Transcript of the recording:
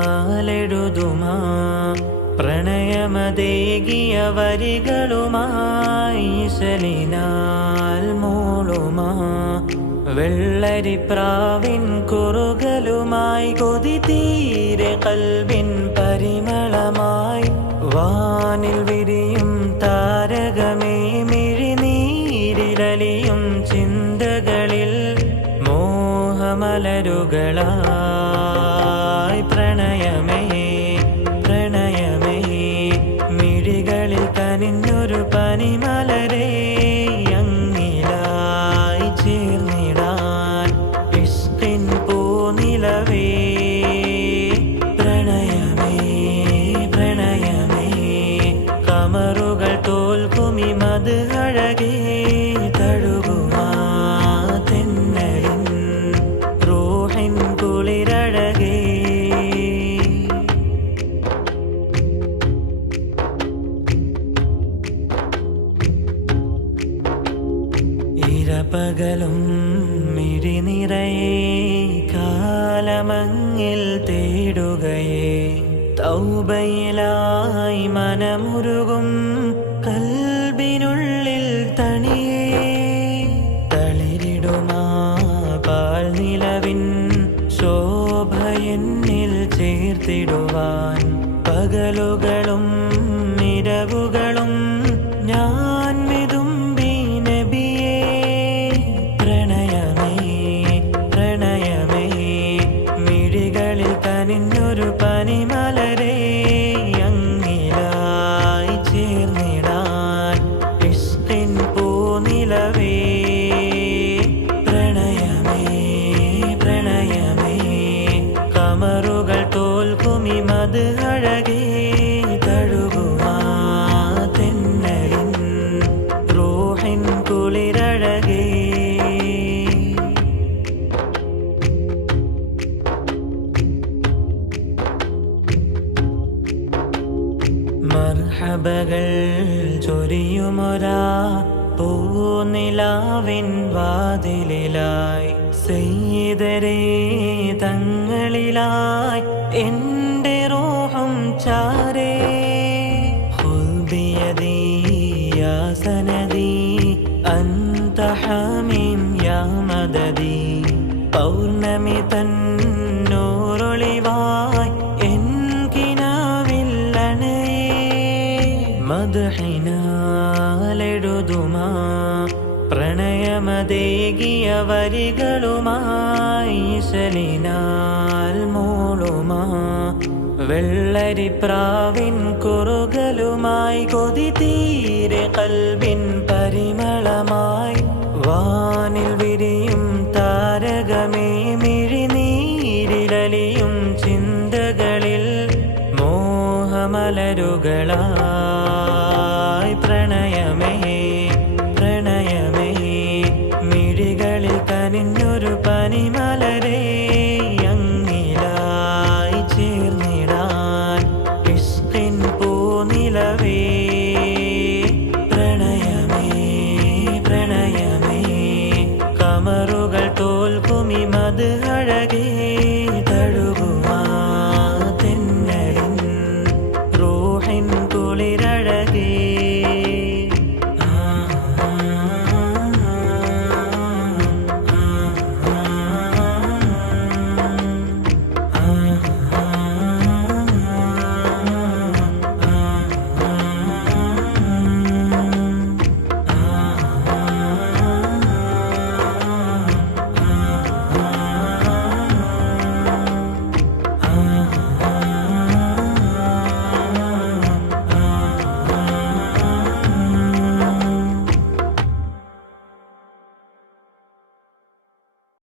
മദ്ഹിനാലെഴുതുമാ പ്രണയമതേകിയ വരികളുമായി ശലിനാൽ മൂളുമാ വെള്ളരിപ്രാവിൻ കുറുകലുമായി കൊതി തീരെ കൽവിൻ പരിമളമായി വാനിൽ വിരിയും താരകമേ മിഴിനീരിലലിയും ചിന്തകളിൽ മോഹമലരുകളായി പ്രണയമേ പ്രണയമേ മിഴികളിൽ കനിഞ്ഞൊരു പനിമലരേ അങ്ങിലായി ചേർന്നിടാൻ ഇഷ്കിൻ പൂനിലവേ പ്രണയമേ പ്രണയമേ കമറുകൾ തോൽക്കുമി മദ്ഹഴകേ തഴുകുമാ തെന്നലിൻ റൂഹിൻ കുളിരഴകേ ഇരപകലും മിഴിനിറയെ കാലമങ്ങിൽ തേടുകയേ തൗബയിലായി മനമുരുകും കൽബിനുള്ളിൽ തണിയേ തളിരിടുമാ പാൽനിലവിൻ ശോഭയെന്നിൽ ചേർത്തിടുവാൻ പകലുകളും ഇരവുകളും ഞാൻ വിതുമ്പി നബിയേ പ്രണയമേ പ്രണയമേ മിഴികളിൽ കനിഞ്ഞൊരു പനിമലരേ അങ്ങിലായി ചേർന്നിടാൻ ഇഷ്കിൻ പൂനിലവേ പ്രണയമേ പ്രണയമേ കമറുകൾ തോൽക്കുമി മദ്ഹഴകേ തഴുകുമാ തെന്നലിൻ റൂഹിൻ കുളിരഴകേ മർഹബകൾ ചൊരിയുമൊരാ പൂനിലാവിൻ വാതിലിലായി സയ്യിദരേ തങ്ങളിലായി എൻ്റെ റൂഹും ചാരേ ഖുദ് ബിയദീ യാ സനദീ അൻത ഹമീം യാ മദദീ പൗർണമി തന്നൂറൊളിവായി എൻ കിനാവിൽ മദ്ഹിനാലെഴുതുമാ പ്രണയമതേകിയ വരികളുമായി ശലിനാൽ മൂളുമാ വെള്ളരിപ്രാവിൻ കുറുകലുമായി കൊതി തീരെ കൽബിൻ പരിമളമായി വാനിൽ വിരിയും താരകമേ മിഴിനീരിലലിയും ചിന്തകളിൽ മോഹമലരുകളായി പ്രണയമേ പ്രണയമേ മിഴികളിൽ കനിഞ്ഞൊരു പനിമലരേ അങ്ങിലായി ചേർന്നിടാൻ ഇഷ്കിൻ പൂനിലവേ പ്രണയമേ പ്രണയമേ കമറുകൾ തോൽക്കുമി മദ്ഹ